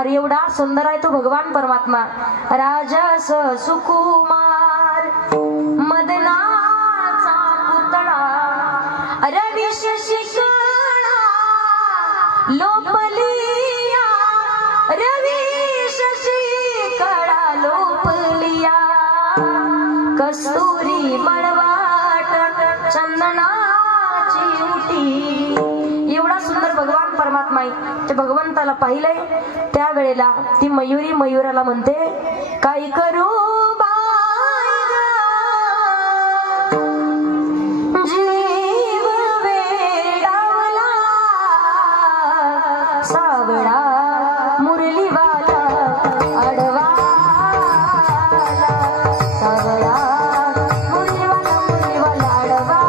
अरे एवढा सुंदर आहे तो भगवान परमात्मा। राजस सुकुमार मदनाचा पुतळा रविश शिकणा लोपलिया रविश शिकणा लोपलिया कस्तुरी मळवाट चंदनाची उटी। एवढा सुंदर भगवान परमात्मा आहे। ते भगवंताला पाहिलंय त्यावेळेला ती मयुरी मयुराला म्हणते काय करू जीव वेडावला सावळा मुरलीवाला अडवाला सावळा मुरलीवाला मुरलीवाला अडवाला।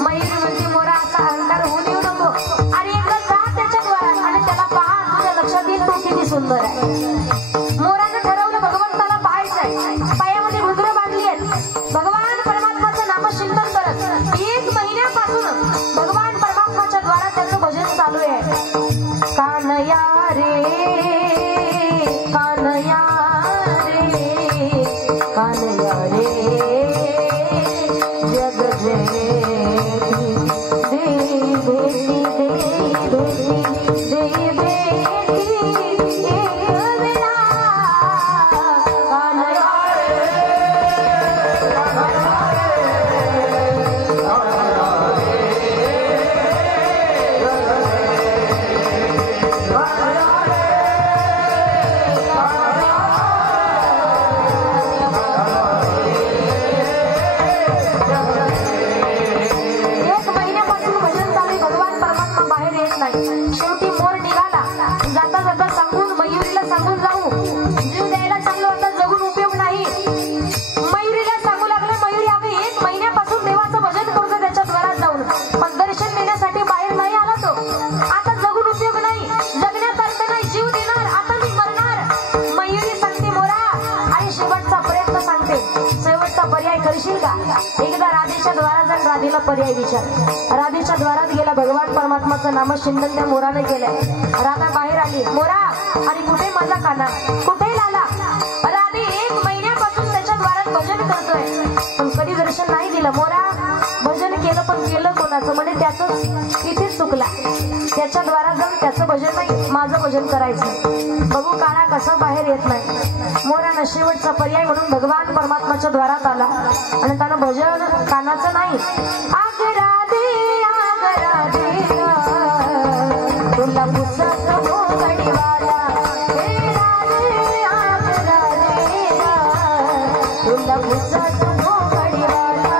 मयूरी म्हणते मोरा असा अहंकार होऊ देऊ नको। अरे एकदा जा त्याच्या द्वारात आणि त्याला पहा, तुझ्या लक्षात येईल तो किती सुंदर आहे। मोरानं ठरवलं भगवंताला पाहायचंय, पायामध्ये घुंगरं बांधली आहेत, भगवान परमात्माचं नामचिंतन करत 1 महिन्यापासून भगवान परमात्माच्या द्वारात त्याचं भजन चालू आहे। कानया रे कानया रे कानया रे जग शेवटी मोर निघाला, जाता जाता सांगून मयुरीला सांगून जाऊ जीव द्यायला चाललो होता, जगून उपयोग नाही। मयुरीला सांगू लागले मयुरी आम्ही 1 महिन्यापासून देवाचं भजन करतो त्याच्या द्वारात जाऊन, पण दर्शन देण्यासाठी बाहेर नाही आला तो। आता जगून उपयोग नाही, जगण्यात अर्थ नाही, जीव देणार आता मी मरणार। मयुरी सांगते मोरा आणि शेवटचा प्रयत्न सांगते, शेवटचा पर्याय करशील का? एकदा राधेच्या द्वारात जाऊन राधेला पर्याय विचार। राधेच्या द्वारात गेला भगवान परमात्माचं नामचिंतन त्या मोराने केलंय। राधा बाहेर आली, मोरा आणि कुठे माझा काना, कुठे लाला? राधे 1 महिन्यापासून त्याच्या द्वारात भजन करतोय पण कधी दर्शन नाही दिलं। मोरा भजन केलं पण केलं कोणाचं? म्हणे त्याचंच, इथेच चुकला, त्याच्या द्वारात जाऊन त्याचं भजन नाही माझं भजन करायचं। बघू काळा कसं बाहेर येत नाही। मोरानं शेवटचा पर्याय म्हणून भगवान परमात्माच्या द्वारात आला आणि त्यानं भजन कानाचं नाही, आग राधे तुला पुसत भोगडीवाला हे राधे आग राधे तुला पुसत भोगडीवाला।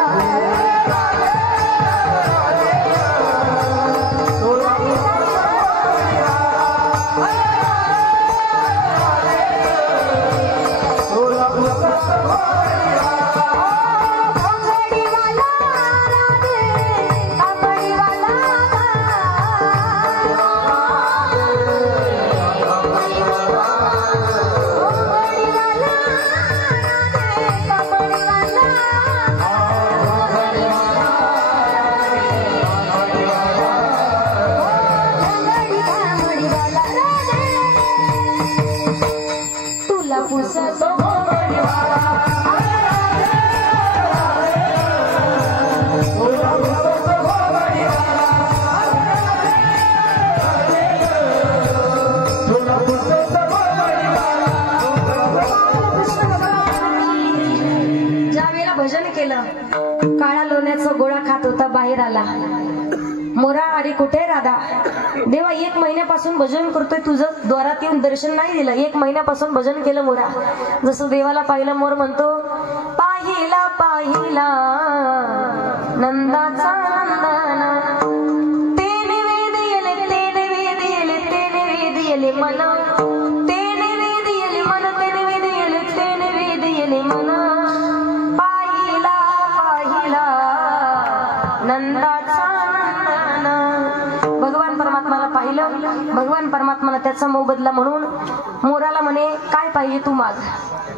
काळा लोण्याचा गोळा खात होता, बाहेर आला मोरा आणि कुठे राधा? देवा 1 महिन्यापासून भजन करतोय, तुझं द्वारात येऊन दर्शन नाही दिलं। 1 महिन्यापासून भजन केलं मोरा, जसं देवाला पाहिलं मोर म्हणतो पाहिला गेले मन पाहिला पाहिला नंदाचा नंदन। भगवान परमात्माला पाहिलं, भगवान परमात्माला त्याचा मोबदला म्हणून मोराला म्हणे काय पाहिजे तू माग।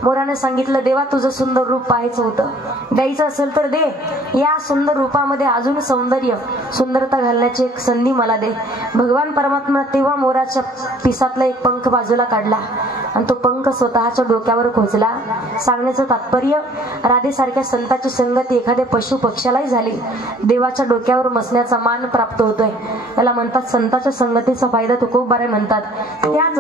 मोराने सांगितलं देवा तुझं सुंदर रूप पाहायचं होतं, द्यायचं असेल तर दे, या सुंदर रूपामध्ये अजून सौंदर्य सुंदरता घालण्याची एक संधी मला दे। भगवान परमात्मा तेव्हा मोराच्या पिसातला एक पंख बाजूला काढला आणि तो पंख स्वतःच्या डोक्यावर खोचला। सांगण्याचं तात्पर्य राधेसारख्या संताची संगती एखाद्या पशु पक्ष्यालाही झाली देवाच्या डोक्यावर बसण्याचा मान प्राप्त होतोय। त्याला म्हणतात संताच्या संगतीचा फायदा तो खूप बरे म्हणतात। त्याच